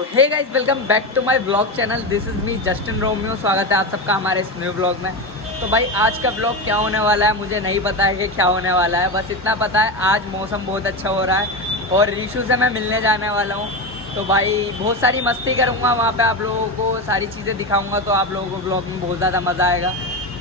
तो hey guys welcome back to my blog channel. This is me Justin Romeo. स्वागत है आप सबका हमारे इस न्यू ब्लॉग में। तो भाई आज का ब्लॉग क्या होने वाला है मुझे नहीं पता है कि क्या होने वाला है, बस इतना पता है आज मौसम बहुत अच्छा हो रहा है और रीशु से मैं मिलने जाने वाला हूँ। तो भाई बहुत सारी मस्ती करूँगा वहाँ पे, आप लोगों को सारी चीज़ें दिखाऊँगा तो आप लोगों को ब्लॉग में बहुत ज़्यादा मज़ा आएगा।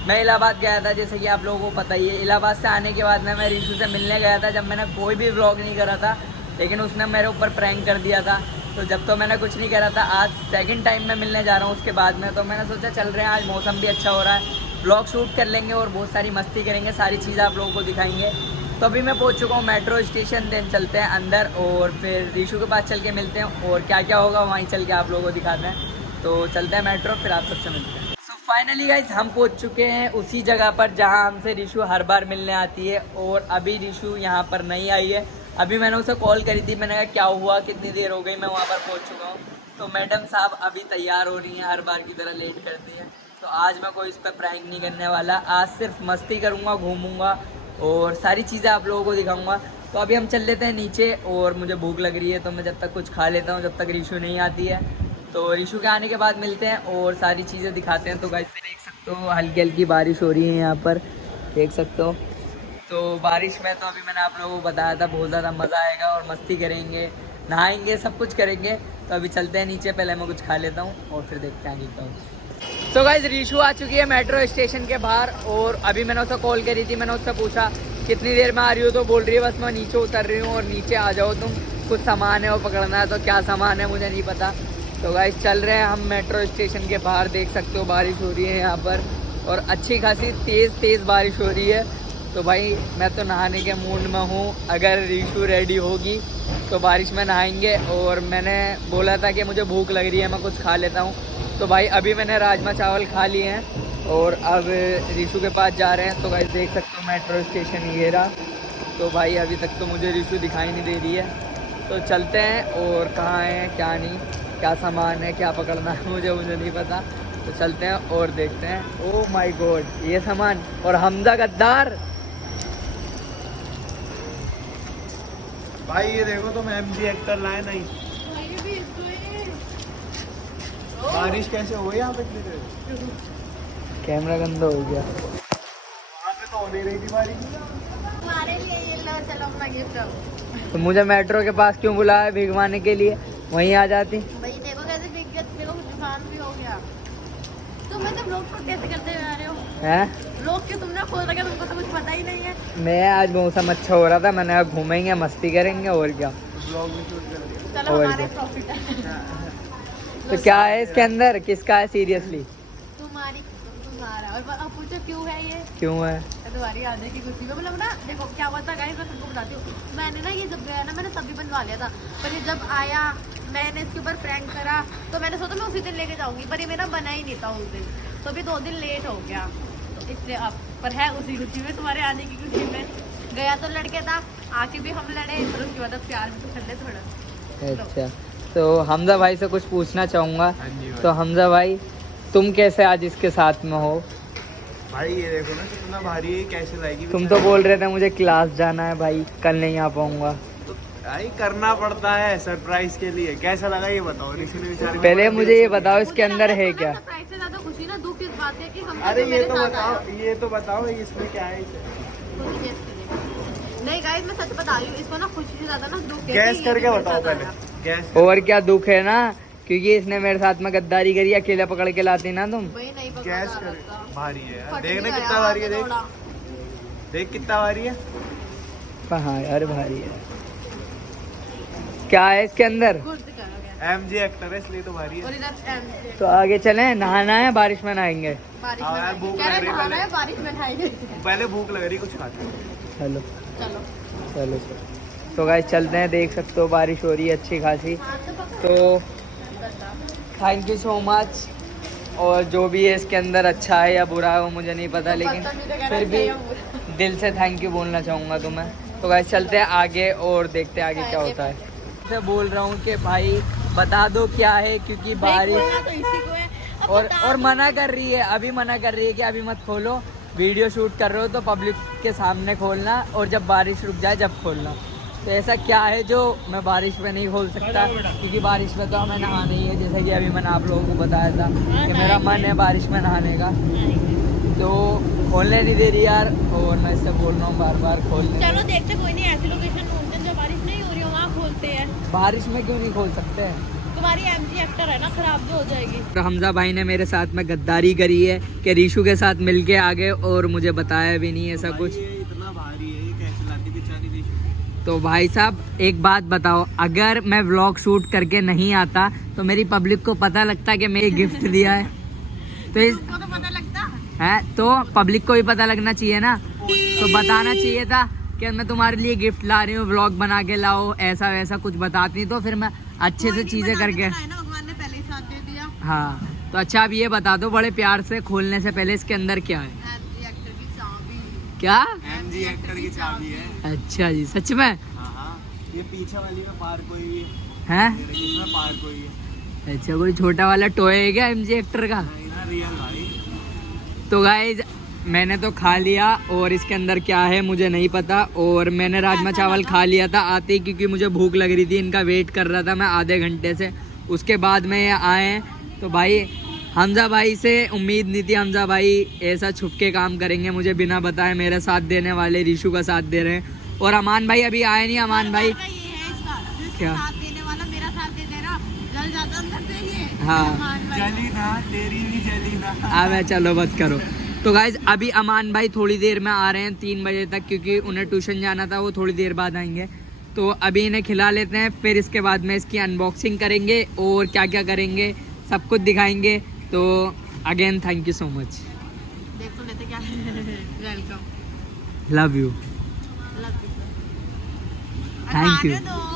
मैं इलाहाबाद गया था, जैसे कि आप लोगों को पता ही है। इलाहाबाद से आने के बाद में मैं रीशु से मिलने गया था, जब मैंने कोई भी व्लॉग नहीं करा था, लेकिन उसने मेरे ऊपर प्रैंक कर दिया था। तो जब तो मैंने कुछ नहीं करा था, आज सेकंड टाइम मैं मिलने जा रहा हूँ उसके बाद में। तो मैंने सोचा चल रहे हैं, आज मौसम भी अच्छा हो रहा है, व्लॉग शूट कर लेंगे और बहुत सारी मस्ती करेंगे, सारी चीज़ें आप लोगों को दिखाएंगे। तो अभी मैं पहुँच चुका हूँ मेट्रो स्टेशन, देन चलते हैं अंदर और फिर रीशु के पास चल के मिलते हैं और क्या क्या होगा वहीं चल के आप लोगों को दिखाते हैं। तो चलते हैं मेट्रो, फिर आप सबसे मिलते हैं। फाइनली गाइज हम पहुंच चुके हैं उसी जगह पर जहां हमसे रीशु हर बार मिलने आती है और अभी रीशु यहां पर नहीं आई है। अभी मैंने उसे कॉल करी थी, मैंने कहा क्या हुआ, कितनी देर हो गई, मैं वहां पर पहुंच चुका हूं। तो मैडम साहब अभी तैयार हो रही हैं, हर बार की तरह लेट करती हैं। तो आज मैं कोई इस पर प्रैंक नहीं करने वाला, आज सिर्फ मस्ती करूँगा, घूमूंगा और सारी चीज़ें आप लोगों को दिखाऊँगा। तो अभी हम चल लेते हैं नीचे और मुझे भूख लग रही है, तो मैं जब तक कुछ खा लेता हूँ जब तक रीशु नहीं आती है। तो रीशु के आने के बाद मिलते हैं और सारी चीज़ें दिखाते हैं। तो गाइस देख सकते हो हल्की हल्की बारिश हो रही है यहाँ पर, देख सकते हो। तो बारिश में तो अभी मैंने आप लोगों को बताया था बहुत ज़्यादा मज़ा आएगा और मस्ती करेंगे, नहाएंगे, सब कुछ करेंगे। तो अभी चलते हैं नीचे, पहले मैं कुछ खा लेता हूँ और फिर देखते हैं आगे क्या होगा। तो गाइस रीशु आ चुकी है मेट्रो स्टेशन के बाहर और अभी मैंने उसे कॉल करी थी, मैंने उससे पूछा कितनी देर में आ रही हो, तो बोल रही है बस मैं नीचे उतर रही हूँ और नीचे आ जाओ तुम, कुछ सामान है वो पकड़ना है। तो क्या सामान है मुझे नहीं पता। तो गाइस चल रहे हैं हम मेट्रो स्टेशन के बाहर, देख सकते हो बारिश हो रही है यहाँ पर और अच्छी खासी तेज़ बारिश हो रही है। तो भाई मैं तो नहाने के मूड में हूँ, अगर रीशु रेडी होगी तो बारिश में नहाएंगे। और मैंने बोला था कि मुझे भूख लग रही है, मैं कुछ खा लेता हूँ। तो भाई अभी मैंने राजमा चावल खा लिए हैं और अब रीशु के पास जा रहे हैं। तो गाइस देख सकते हो मेट्रो स्टेशन ये रहा। तो भाई अभी तक तो मुझे रीशु दिखाई नहीं दे रही है, तो चलते हैं और कहाँ है क्या नहीं, क्या सामान है, क्या पकड़ना है मुझे नहीं पता। तो चलते हैं और देखते हैं। ओह माय गॉड ये सामान और हमजा गद्दार। भाई ये देखो तुम एमजी एक्टर लाए नहीं। बारिश कैसे हो गई यहाँ पे इतनी देर? कैमरा गंदा हो गया। वहाँ पे तो हो नहीं रही थी बारिश। तुम्हारे लिए ये लो, चलो अपना गिफ्ट। तो मुझे मेट्रो के पास क्यों बुलाया भिगवाने के लिए, वहीं आ जाती। भाई देखो कैसे दिक्कत, मेरे को जुकाम भी हो गया। तुम मतलब लोग को कैसे करते हुए आ रहे हो? हैं लोग क्यों तुमने खोल रखा, तुमको तो कुछ पता ही नहीं है। मैं आज मौसम अच्छा हो रहा था, मैंने कहा घूमेंगे, मस्ती करेंगे और क्या। ब्लॉग भी शूट कर दिया। चलो और हमारे क्या। प्रॉफिट है। तो क्या है इसके अंदर, किसका है सीरियसली? तुम्हारी तुम्हारा और अब पूछो क्यों है ये? क्यों है? तुम्हारी आने की खुशी में, मतलब ना देखो क्या हुआ था गाइस, मैं तुमको बताती हूँ। मैंने ना ये जब गया ना मैंने तभी बनवा लिया था, पर ये जब आया मैंने इसके ऊपर प्रैंक करा तो मैंने सोचा मैं उसी दिन लेके जाऊंगी, पर ये मेरा बना ही नहीं था उस दिन, तो अभी 2 दिन लेट हो गया। तो इसलिए अब पर है उसी खुशी में, तुम्हारे आने की खुशी में। गया तो लड़के था, आके भी हम लड़े, पर उसके बाद अब प्यार भी तो कर ले थोड़ा। अच्छा तो हमजा भाई से कुछ पूछना चाहूँगा। हाँ जी भाई। तो हमजा भाई तुम कैसे आज इसके साथ में हो? भाई ये देखो ना कितना भारी है, कैसे लाएगी तुम तो बोल रहे थे मुझे क्लास जाना है भाई, कल नहीं आ पाऊंगा। तो भाई करना पड़ता है सरप्राइज के लिए। कैसा लगा ये बताओ। ऋषि ने बेचारी पहले मुझे ये बताओ इसके अंदर है क्या? सरप्राइज से ज्यादा खुशी ना दुख इस बात है कि हम अरे ये तो बताओ इसमें क्या है इसे? नहीं गाइस मैं सच बता रही हूँ, इसको ना खुशी से ज्यादा ना दुख है। गैस कि ये करके मेरे बताओ साथ पहले। आया। गैस और क्या दुख है ना, क्योंकि इसने मेरे साथ में गद्दारी करी, अकेला पकड़ के लाती ना तुम। वही नहीं पकड़ा गैस जा कर। रहा था। भारी है यार, फट देखना गया कितना भारी है। देख थोड़ा। देख कितना भारी है। हाँ यार भारी है। क्या है इसके अंदर? खुद करोगे। एमजी एक्टर है इसलिए तो भारी और है। इधर तो आगे चलें, नहाना है, बारिश में नहाएंगे। बारिश हाँ में यार, खाएंगे। भूख कह रहे लग रही है नहाना पहले। है, बारिश में खाएंगे। पहले भूख लग रही कुछ खाते हैं। चलो चलो चलो चलो। तो गाइस चलते हैं, देख सकते हो बारिश हो रही है अच्छी खासी। तो थैंक यू सो मच। और जो भी है इसके अंदर अच्छा है या बुरा है वो मुझे नहीं पता, लेकिन फिर भी दिल से थैंक यू बोलना चाहूँगा तुम्हें। तो गाइस चलते हैं आगे और देखते हैं आगे क्या होता है। मैं बोल रहा हूँ कि भाई बता दो क्या है, क्योंकि बारिश तो इसी को है। अब और मना कर रही है, अभी मना कर रही है कि अभी मत खोलो, वीडियो शूट कर रहे हो तो पब्लिक के सामने खोलना और जब बारिश रुक जाए जब खोलना। तो ऐसा क्या है जो मैं बारिश में नहीं खोल सकता, क्योंकि बारिश में तो हमें नहाना ही है, जैसे कि अभी मैंने आप लोगों को बताया था कि मेरा मन है बारिश में नहाने का, तो खोलने नहीं दे रही यार, और मैं इससे बोल रहा हूँ बार बार खोलने। चलो देखते, कोई नहीं, ऐसी लोकेशन ढूंढते हैं जब बारिश नहीं हो रही हो, वहाँ खोलते हैं। बारिश में क्यों नहीं खोल सकते हैं? तुम्हारी MG एक्टर है ना, खराब भी हो जाएगी। तो हमजा भाई ने मेरे साथ में गद्दारी करी है कि रीशु के साथ मिलके आ गए और मुझे बताया भी नहीं ऐसा कुछ। ये इतना भारी है, ये कैसे लाती बेचारी रीशु। तो भाई साहब एक बात बताओ, अगर मैं व्लॉग शूट करके नहीं आता तो मेरी पब्लिक को पता लगता कि मैं गिफ्ट दिया है, तो इस तुमको तो पता लगता है तो पब्लिक को भी पता लगना चाहिए ना, तो बताना चाहिए था कि मैं तुम्हारे लिए गिफ्ट ला रही हूँ, व्लॉग बना के लाओ, ऐसा वैसा कुछ बताती तो फिर मैं अच्छे से चीजें करके। भगवान ने पहले ही साथ दे दिया। हाँ तो अच्छा अब ये बता दो बड़े प्यार से, खोलने से पहले इसके अंदर क्या है? MG एक्टर की चाबी। क्या? MG एक्टर की चाबी है। अच्छा जी, सच में? हाँ, ये पीछे वाली में पार कोई है? इसमें पार कोई है। अच्छा कोई छोटा वाला टॉय है क्या MG एक्टर का? नहीं ना, रियल भाई। तो गाइज मैंने तो खा लिया और इसके अंदर क्या है मुझे नहीं पता, और मैंने राजमा चावल खा लिया था आते ही, क्योंकि मुझे भूख लग रही थी, इनका वेट कर रहा था मैं आधे घंटे से। उसके बाद में ये आए हैं, तो भाई हमजा भाई से उम्मीद नहीं थी हमजा भाई ऐसा छुप के काम करेंगे, मुझे बिना बताए मेरा साथ देने वाले रीशु का साथ दे रहे हैं। और अमान भाई अभी आए नहीं, अमान भाई ये है इसका, क्या? साथ देने वाला मेरा साथ दे दे रहा, जल जाता अंदर से ये। हाँ। मान भाई। जली ना, तेरी भी जली ना। अब चलो बस करो। तो गाइज अभी अमान भाई थोड़ी देर में आ रहे हैं 3 बजे तक, क्योंकि उन्हें ट्यूशन जाना था, वो थोड़ी देर बाद आएंगे। तो अभी इन्हें खिला लेते हैं, फिर इसके बाद में इसकी अनबॉक्सिंग करेंगे और क्या क्या करेंगे सब कुछ दिखाएंगे। तो again thank you so much, देख तो लेते क्या। Welcome, love you, love you. Thank you. खाने दो।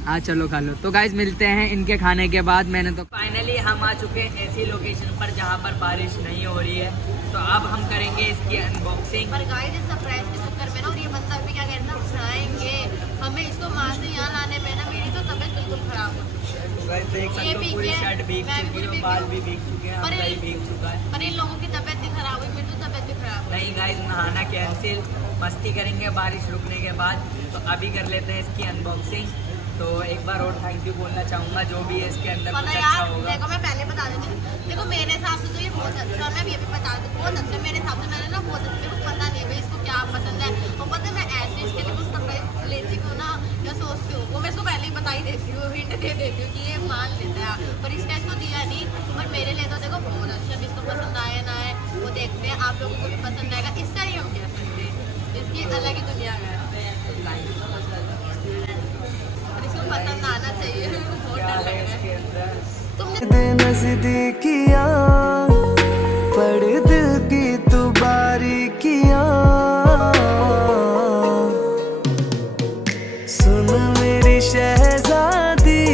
हाँ चलो खा लो। तो गाइज मिलते हैं इनके खाने के बाद। मैंने तो फाइनली हम आ चुके हैं ऐसी लोकेशन पर जहाँ पर बारिश नहीं हो रही है, तो अब हम करेंगे इसकी अनबॉक्सिंग। पर गाइस इस सरप्राइज के चक्कर में ना, और ये बंदा भी क्या कहता है, खाएंगे हमें, इसको मार से यहाँ लाने में ना मेरी तो तबीयत बिल्कुल खराब हो चुकी है। तो गाइस देख सकते हो पूरी शर्ट भीग चुकी है, बाल भी भीग चुके हैं, पर हमजा भी भीग चुका है। पर इन लोगों की तबीयत भी खराब हुई, मेरी तो तबीयत भी खराब हुई। नहीं गाइस नहाना कैंसिल, मस्ती करेंगे बारिश रुकने के बाद। तो अभी कर लेते हैं इसकी अनबॉक्सिंग। तो एक बार और थैंक यू बोलना चाहूँगा, जो भी है इसके अंदर कुछ पता अच्छा यार, होगा। देखो मैं पहले बता देती हूँ, देखो मेरे हिसाब से तो ये बहुत अच्छा है, मैं ये भी बता दूँ बहुत अच्छा है मेरे हिसाब से। मैंने ना बहुत अच्छा, मेरे को पता नहीं है भाई इसको क्या पसंद है, और पता है मैं ऐसे इसके लिए कुछ सरप्राइज लेती हूँ ना या सोचती हूँ, वो मैं इसको पहले ही बता ही देती हूँ, हिंट दे देती हूँ कि ये मान लेता है, पर इसका इसको दिया नहीं। पर मेरे लिए तो देखो बहुत अच्छा है, इसको पसंद आए ना आए वो देखते हैं, आप लोगों को भी पसंद आएगा, इसका नहीं हम कह सकते, इसकी अलग ही दुनिया है, और इसको पसंद आना चाहिए। बहुत क्या डर है लग रहा इसके है। अंदर? तुमने नजदीकियां पड़ दिल की तू बारीकियां, सुन मेरी शहजादी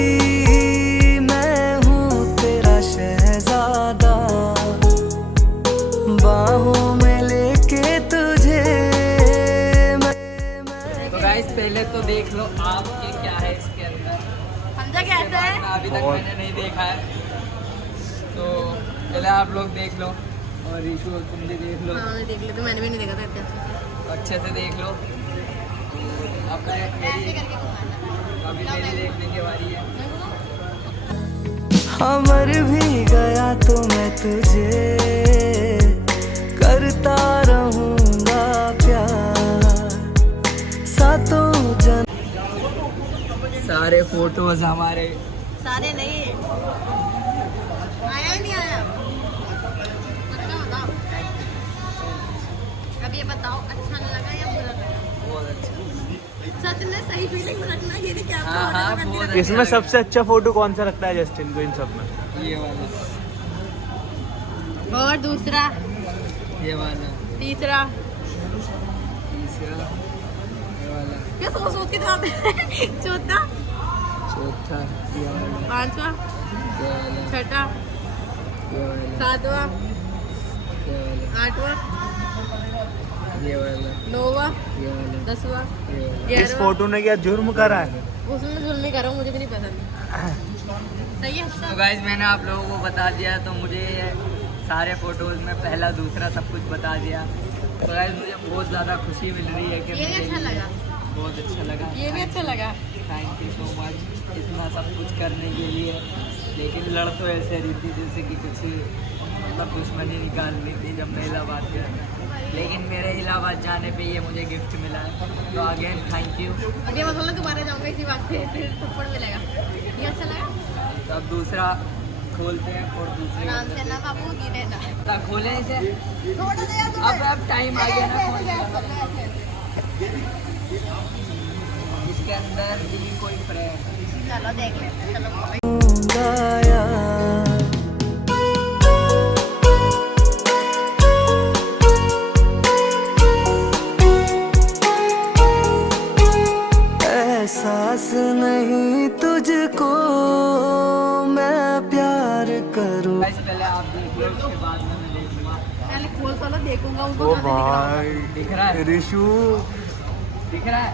मैं हूँ तेरा शहजादा, बाहों में लेके तुझे तो गाइस पहले तो देख लो आप कि क्या है इसके अंदर। हमजा कैसा है? अभी तक मैंने नहीं देखा है, तो पहले आप लोग देख लो और रीशु तुम भी देख लो, हाँ देख लेते, मैंने भी नहीं देखा था इतने अच्छे से। अच्छे से देख लो। अब ऐसे मेरी करके घुमाना। अभी मेरी देखने की बारी है। मर भी गया तो मैं तुझे करता रहूंगा प्यार, सातों जन्म। सारे फोटोज हमारे सारे नहीं आया ही नहीं आया। अच्छा बताओ, अब ये बताओ अच्छा लगा या बुरा लगा? बहुत अच्छा। सच में सही फीलिंग रखना, ये नहीं क्या आपको हाँ, हाँ, order करके बहुत रखना। इसमें सबसे अच्छा फोटो कौन सा लगता है जस्टिन को इन सब में? ये वाला, और दूसरा, ये वाला, तीसरा, तीसरा, ये वाला, क्या सोच सोच के जवाब है? चौथा, चौथा, ये वाला, पांचवा, ये वाला, छठा, ये वाला, सातवां, ये वाला, आठवां, ये वाला, नौवां, ये वाला, 10वां, ये वाला। इस 11वां। फोटो ने क्या जुर्म करा है? उसमें जुल्म नहीं कर रहा हूँ, मुझे भी नहीं पसंद। सही है तो गाइज मैंने आप लोगों को बता दिया, तो मुझे सारे फोटोज में पहला दूसरा सब कुछ बता दिया। तो गाइज मुझे बहुत ज़्यादा खुशी मिल रही है कि ये मेरे अच्छा लिए लगा। बहुत अच्छा लगा। ये भी अच्छा लगा। थैंक यू सो मच इतना सब कुछ करने के लिए। लेकिन लड़ तो ऐसे रही थी जैसे कि कुछ मतलब दुश्मनी निकाल ली थी जब मैं इलाहाबाद गया। लेकिन मेरे इलाहाबाद जाने पे ये मुझे गिफ्ट मिला है, तो अगेन थैंक यू। अभी मैं बोला दोबारा जाऊंगा इसी बात पे, फिर थप्पड़ मिलेगा। ये अच्छा लगा। तो अब दूसरा खोलते हैं और दूसरे नाम से ना बाबू गिरे ना। खोले इसे। थोड़ा सा यार अब टाइम आ गया ना खोलने का। इसके अंदर भी कोई फ्रेंड। चलो देख लेते हैं। चलो गाया एहसास नहीं तुझको मैं प्यार करूं। पहले आप देख लो, उसके बाद में मैं देखूंगा। पहले खोल तो लो, देखूंगा उनको ओ कहाँ से भाई दिख रहा है? रिशु दिख रहा है?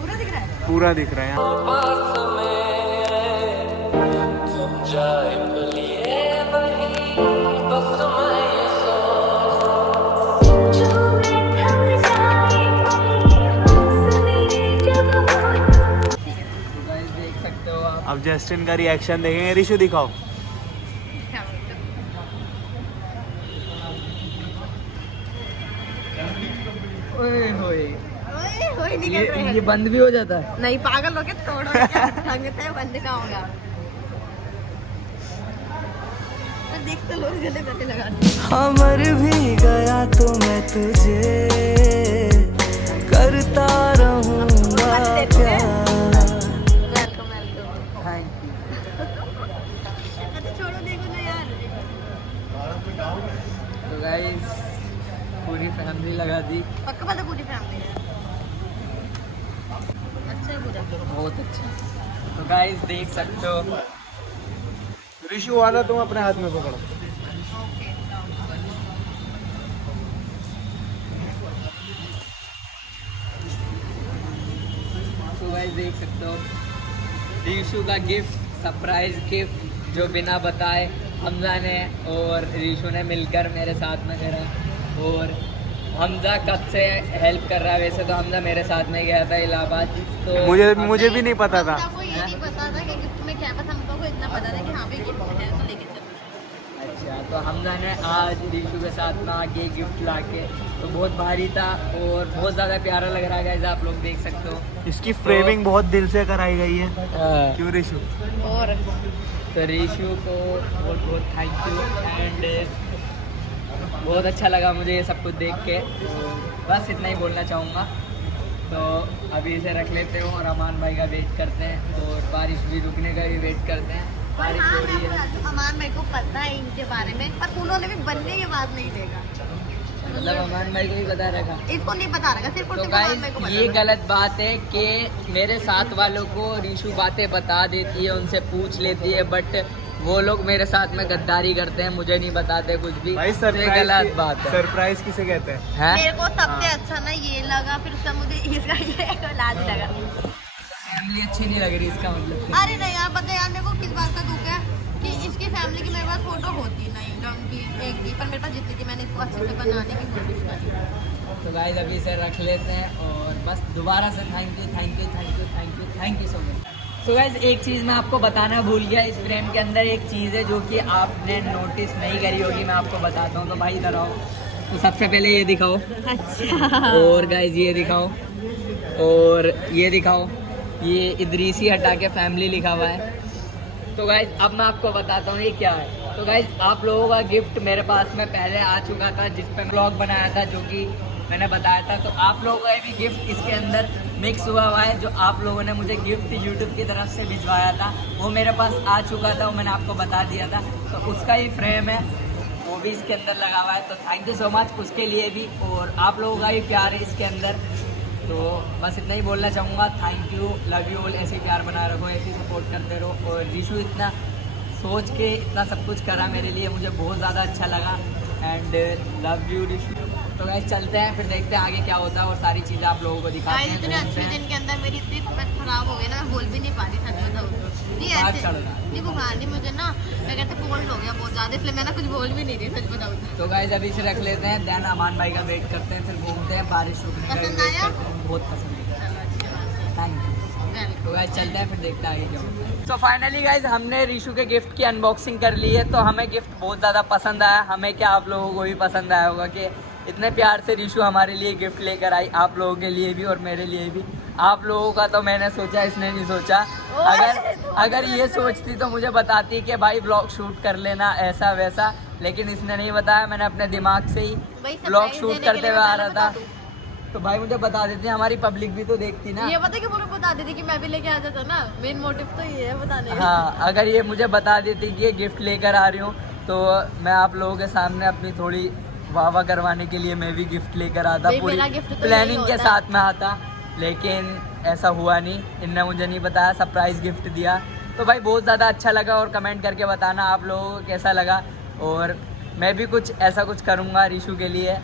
पूरा दिख रहा है। पूरा दिख रहा है। तो guys देख सकते हो आप। अब जस्टिन का रिएक्शन देखेंगे। रिशु दिखाओ। क्या बोलते ओए होए, ओए ओए निकल रहा है। ये बंद भी हो जाता है। नहीं पागल हो के तोड़ो क्या ठंगते हैं, बंद का होगा। तो देख तो लोग गले गले लगा दे। हाँ मर भी गया तो मैं तुझे करता रहूंगा प्यार। Welcome welcome. Thank you. अच्छा छोड़ो, देखो ना यार। तो गाइस पूरी फैमिली लगा दी। पक्का पता पूरी फैमिली है। अच्छा है पूरा। बहुत अच्छा। तो गाइस देख सकते हो। रिशु वाला तुम अपने हाथ में पकड़ो। तो गाइस देख सकते हो रीशु का गिफ्ट, सरप्राइज गिफ्ट जो बिना बताए हमजा ने और रीशु ने मिलकर मेरे साथ में करा। और हमजा कब से हेल्प कर रहा है। वैसे तो हमजा मेरे साथ में गया था इलाहाबाद, तो मुझे भी नहीं पता था। हमको ये नहीं पता था कि गिफ्ट में क्या, बस हमको इतना पता था कि हाँ भाई गिफ्ट है तो लेके चलो। अच्छा, तो हमजा ने आज रीशु के साथ में आके गिफ्ट लाके, तो बहुत भारी था और बहुत ज़्यादा प्यारा लग रहा है गाइस, आप लोग देख सकते हो। इसकी फ्रेमिंग बहुत दिल से कराई गई है। क्यों रिशु? और तो रीशु को बहुत बहुत थैंक यू। एंड बहुत अच्छा लगा मुझे ये सब कुछ देख के। बस इतना ही बोलना चाहूँगा। तो अभी इसे रख लेते हो और अमान भाई का वेट करते हैं और बारिश भी रुकने का भी वेट करते हैं। बारिश हो रही है। अमान मेरे को पता है इनके बारे में, पर उन्होंने भी बनने के बाद नहीं देखा। मतलब अमान भाई को भी बता रखा। इसको नहीं पता रखा, सिर्फ और तो सिर्फ अमान मेरे को गाइस पता ये रखा। गलत बात है कि मेरे साथ वालों को रीशु बातें बता देती है, उनसे पूछ लेती है, बट वो लोग मेरे साथ में गद्दारी करते हैं, मुझे नहीं बताते कुछ भी। भाई तो ये गलत बात है। सरप्राइज किसे कहते हैं? हैं? मेरे को सबसे अच्छा ना ये लगा, फिर उसका मुझे इसका ये लाज लगा। फैमिली अच्छी नहीं लग रही इसका मतलब। अरे नहीं यार, पता है यार मेरे को किस बात का दुख है कि इसकी फैमिली की मेरे पास फोटो होती नहीं ढंग की एक भी, पर मेरे पास जितनी थी मैंने इसको अच्छे से बनाने की कोशिश करी। तो गाइस अभी इसे रख लेते हैं और बस दोबारा से thank you thank you thank you thank you thank you so much. तो गाइस एक चीज़ मैं आपको बताना भूल गया, इस फ्रेम के अंदर एक चीज़ है जो कि आपने नोटिस नहीं करी होगी, मैं आपको बताता हूँ। तो भाई इधर आओ। तो सबसे पहले ये दिखाओ। अच्छा। और गाइस ये दिखाओ और ये दिखाओ। ये इदरीसी हटा के फैमिली लिखा हुआ है। तो गाइस अब मैं आपको बताता हूँ ये क्या है। तो गाइस आप लोगों का गिफ्ट मेरे पास में पहले आ चुका था, जिस पे ब्लॉग बनाया था, जो कि मैंने बताया था। तो आप लोगों का भी गिफ्ट इसके अंदर मिक्स हुआ है, जो आप लोगों ने मुझे गिफ्ट यूट्यूब की तरफ से भिजवाया था, वो मेरे पास आ चुका था, वो मैंने आपको बता दिया था। तो उसका ही फ्रेम है, वो भी इसके अंदर लगा हुआ है। तो थैंक यू सो मच उसके लिए भी, और आप लोगों का भी प्यार है इसके अंदर। तो बस इतना ही बोलना चाहूँगा। Thank you, love you all. ऐसे ही प्यार बनाए रखो, ऐसे ही सपोर्ट करते रहो। और रीशु इतना सोच के इतना सब कुछ करा मेरे लिए, मुझे बहुत ज़्यादा अच्छा लगा। And love you Rishu. तो गाइस चलते हैं, फिर देखते हैं आगे क्या होता है और सारी चीज़ें आप लोगों को दिखाते गाइस हैं। इतने अच्छे दिन के अंदर मेरी इतनी तबीयत खराब हो गई ना, मैं बोल भी नहीं पा रही, सच बताऊं तो। नहीं बुखार ऐसे चढ़ रहा है। नहीं बुखार नहीं, मुझे ना मैं कहते कोल्ड हो गया बहुत ज़्यादा, इसलिए मैं ना कुछ बोल भी नहीं रही, सच बताऊं तो। तो गाइस अभी से रख लेते हैं, देन अमान भाई का वेट करते हैं, फिर घूमते हैं, बारिश रुकने का भी पसंद वेट आया? करते हैं। बहुत पसंद है। फाइनली तो गाइस चलते हैं फिर देखते हैं आगे क्या होता है। तो फाइनली गाइस हमने रीशु के गिफ्ट की अनबॉक्सिंग कर ली है। तो हमें गिफ्ट बहुत ज़्यादा पसंद आया, हमें क्या आप लोगों को भी पसंद आया होगा कि इतने प्यार से रीशु हमारे लिए गिफ्ट लेकर आई, आप लोगों के लिए भी और मेरे लिए भी। आप लोगों का तो मैंने सोचा, इसने नहीं सोचा। अगर ये सोचती तो मुझे बताती कि भाई व्लॉग शूट कर लेना ऐसा वैसा, लेकिन इसने नहीं बताया। मैंने अपने दिमाग से ही व्लॉग शूट करते हुए आ रहा था। तो भाई मुझे बता देते, हमारी पब्लिक भी तो देखती ना। ये पता कि मुझे बता देती कि मैं भी लेके आ जाता ना, मेन मोटिव तो ये है बताने का। हाँ, अगर ये मुझे बता देती कि ये गिफ्ट लेकर आ रही हूँ तो मैं आप लोगों के सामने अपनी थोड़ी वाह करवाने के लिए मैं भी गिफ्ट लेकर आता, भाई पूरी मेरा गिफ्ट तो प्लानिंग यही के होता है। साथ में आता, लेकिन ऐसा हुआ नहीं। इनने मुझे नहीं बताया, सरप्राइज़ गिफ्ट दिया। तो भाई बहुत ज़्यादा अच्छा लगा और कमेंट करके बताना आप लोगों को कैसा लगा। और मैं भी कुछ ऐसा कुछ करूँगा रीशु के लिए,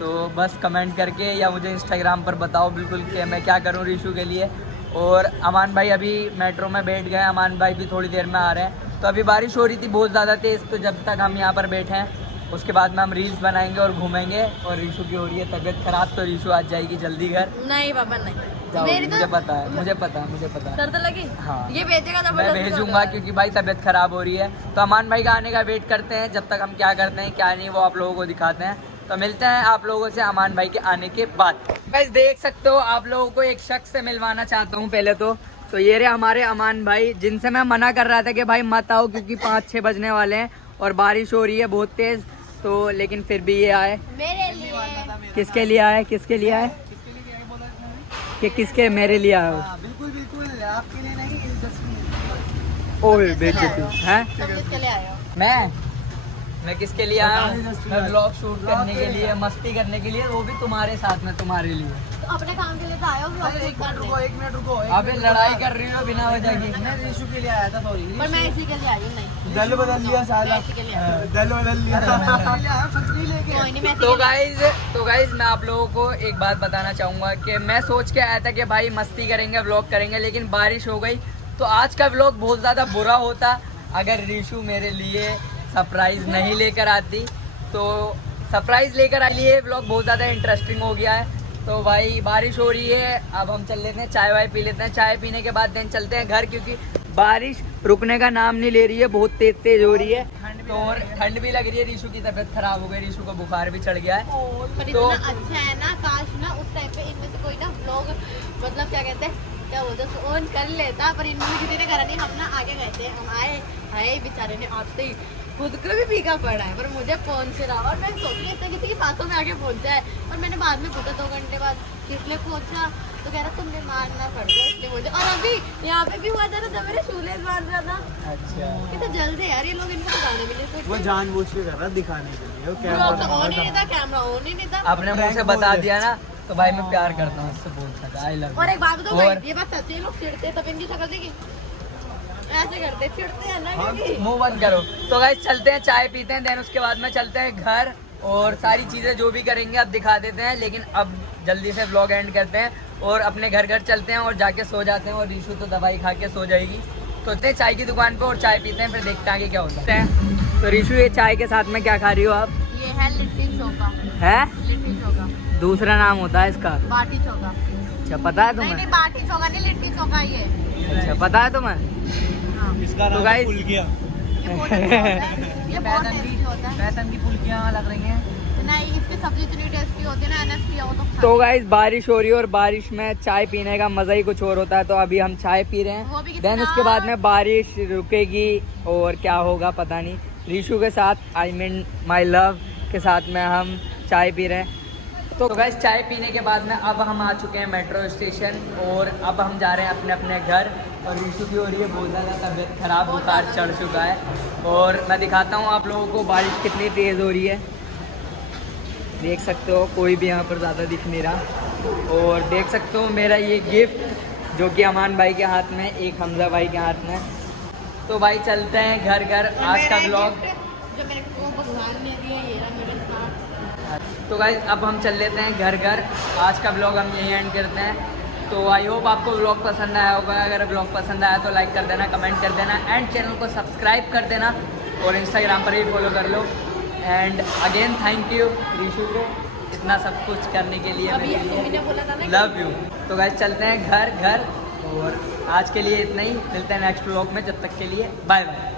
तो बस कमेंट करके या मुझे इंस्टाग्राम पर बताओ बिल्कुल कि मैं क्या करूँ रीशु के लिए। और अमान भाई अभी मेट्रो में बैठ गए, अमान भाई भी थोड़ी देर में आ रहे हैं। तो अभी बारिश हो रही थी बहुत ज़्यादा तेज़, तो जब तक हम यहाँ पर बैठे हैं उसके बाद में हम रील्स बनाएंगे और घूमेंगे। और रीशु की हो रही है तबीयत खराब, तो रीशु आज जाएगी जल्दी घर। नहीं पापा नहीं, जाओ, मेरी मुझे पता है, मुझे पता है, मुझे पता है। दर्द लगी। हाँ। ये भेजेगा मैं जबरदस्ती भेजूंगा क्योंकि भाई तबीयत खराब हो रही है। तो अमान भाई का आने का वेट करते हैं, जब तक हम क्या करते हैं क्या नहीं वो आप लोगों को दिखाते हैं। तो मिलते हैं आप लोगों से अमान भाई के आने के बाद। गाइस देख सकते हो, आप लोगों को एक शख्स से मिलवाना चाहता हूँ पहले तो ये रहे हमारे अमान भाई, जिनसे मैं मना कर रहा था कि भाई मत आओ क्योंकि 5-6 बजने वाले हैं और बारिश हो रही है बहुत तेज़। तो लेकिन फिर भी ये आए। मेरे लिए। किसके लिए आए, किसके लिए आए कि किसके, मेरे लिए आए हो? बिल्कुल बिल्कुल, आपके लिए नहीं। ओए बेइज्जती है। तुम किसके लिए आए हो? मैं किसके लिए आया हूँ? मैं व्लॉग शूट करने के लिए, मस्ती करने के लिए, वो भी तुम्हारे साथ में, तुम्हारे लिए। तो अपने काम के लिए तो आए हो vlog shoot करने। 1 मिनट रुको। अबे लड़ाई कर रही हो बिना वजह की। मैं रीशु के लिए आया था, सॉरी। पर मैं इसी के लिए आई हूँ। नहीं दल बदल लिया साला, मैं इसी के लिए आई हूँ। दल बदल लिया। कोई नहीं, मैं इसी तो के लिए- गाइज मैं आप लोगों को एक बात बताना चाहूँगा कि मैं सोच के आया था कि भाई मस्ती करेंगे, व्लॉग करेंगे, लेकिन बारिश हो गई। तो आज का व्लॉग बहुत ज़्यादा बुरा होता अगर रीशु मेरे लिए सरप्राइज़ नहीं लेकर आती। तो सरप्राइज़ लेकर आई, लिए व्लॉग बहुत ज़्यादा इंटरेस्टिंग हो गया है। तो भाई बारिश हो रही है, अब हम चल लेते हैं, चाय वाय पी लेते हैं। चाय पीने के बाद देन चलते हैं घर, क्योंकि बारिश रुकने का नाम नहीं ले रही है, बहुत तेज हो रही है। तो और ठंड भी लग रही है, रीशु की तबीयत खराब हो गई, रीशु को बुखार भी चढ़ गया है। पर तो- इतना अच्छा है ना, काश ना उस टाइम पे इनमें से कोई ना व्लॉग मतलब क्या कहते हैं, क्या बोलते हैं, ऑन कर लेता। पर इनमें किसी ने करा नहीं। हम ना आगे गए थे, हम आए बेचारे ने आते ही खुद को भी भीगा पड़ा है, पर मुझे पहुंच रहा। और मैं सोच रही थी किसी की बातों में आगे पहुंचा है। और मैंने बाद में पूछा 2 घंटे बाद किस लिए पहुंचा, तो कह रहा तुमने मारना पड़ गया इसलिए मुझे। और अभी यहाँ पे भी हुआ था ना, जब मेरे शूलेस बांध रहा था। अच्छा, कितने जल्दी यार ये लोग, इनको बताने भी नहीं वो जानबूझ के कर रहा दिखाने के लिए। वो व्लॉग तो ऑन ही नहीं कैमरा था, कैमरा ऑन ही नहीं था। आपने मुझे बता दिया ना, तो भाई मैं प्यार करता हूँ उससे, बोल सकता आई लव। और एक बात बताओ और- भाई, ये बात सच है, ये लोग चिढ़ते हैं तब इनकी शक्ल देखी ऐसे करते, चिढ़ते हैं ना क्योंकि मुंह बंद करो। तो गाइस चलते हैं, चाय पीते हैं, देन उसके बाद में चलते हैं घर और सारी चीज़ें जो भी करेंगे अब दिखा देते हैं। लेकिन अब जल्दी से व्लॉग एंड करते हैं और अपने घर चलते हैं और जाके सो जाते हैं। और रीशु तो दवाई खा के सो जाएगी। तो चलते हैं चाय की दुकान पे और चाय पीते हैं, फिर देखते हैं आगे क्या होता है। तो रीशु ये चाय के साथ में क्या खा रही हो आप? ये है लिट्टी चोखा। है लिट्टी चोखा, दूसरा नाम होता है इसका? बाटी चोखा। अच्छा पता है नहीं तुम्हें? बाटी चोखा नहीं, लिट्टी चोखा ही है। अच्छा पता है तुम्हें? इसका तो नाम guys- भूल गया। ये बहुत अच्छा होता है, ये बहुत टेस्टी होता है। बैतन की फुल्कियाँ लग रही हैं। नहीं, इसकी सब्जी इतनी टेस्टी होती है ना, एनएस पिया हो तो खा। तो गाइस बारिश हो रही है और बारिश में चाय पीने का मज़ा ही कुछ और होता है। तो अभी हम चाय पी रहे वो भी हैं, कितना- देन उसके बाद में बारिश रुकेगी और क्या होगा पता नहीं। रीशु के साथ आई मीन माय लव के साथ में हम चाय पी रहे हैं। तो गाइस चाय पीने के बाद में अब हम आ चुके हैं मेट्रो स्टेशन और अब हम जा रहे हैं अपने अपने घर। और रीशु की हो रही है बहुत ज़्यादा तबीयत खराब, बुखार चढ़ चुका है। और मैं दिखाता हूँ आप लोगों को बारिश कितनी तेज़ हो रही है, देख सकते हो। कोई भी यहाँ पर ज़्यादा दिख नहीं रहा। और देख सकते हो मेरा ये गिफ्ट जो कि अमान भाई के हाथ में, एक हमजा भाई के हाथ में। तो भाई चलते हैं घर। आज का ब्लॉग जो मेरे को भगवान ने दिया, ये रहा मेरा साथ। तो गाइस अब हम चल लेते हैं घर। आज का ब्लॉग हम यहीं एंड करते हैं। तो आई होप आपको ब्लॉग पसंद आया होगा। अगर ब्लॉग पसंद आया तो लाइक कर देना, कमेंट कर देना एंड चैनल को सब्सक्राइब कर देना और इंस्टाग्राम पर भी फॉलो कर लो। And again thank you Rishu को इतना सब कुछ करने के लिए अभी मेरे तुमने लिए। बोला था ना लव यू। तो गाइस चलते हैं घर। और आज के लिए इतना ही, मिलते हैं नेक्स्ट व्लॉग में, जब तक के लिए बाय बाय।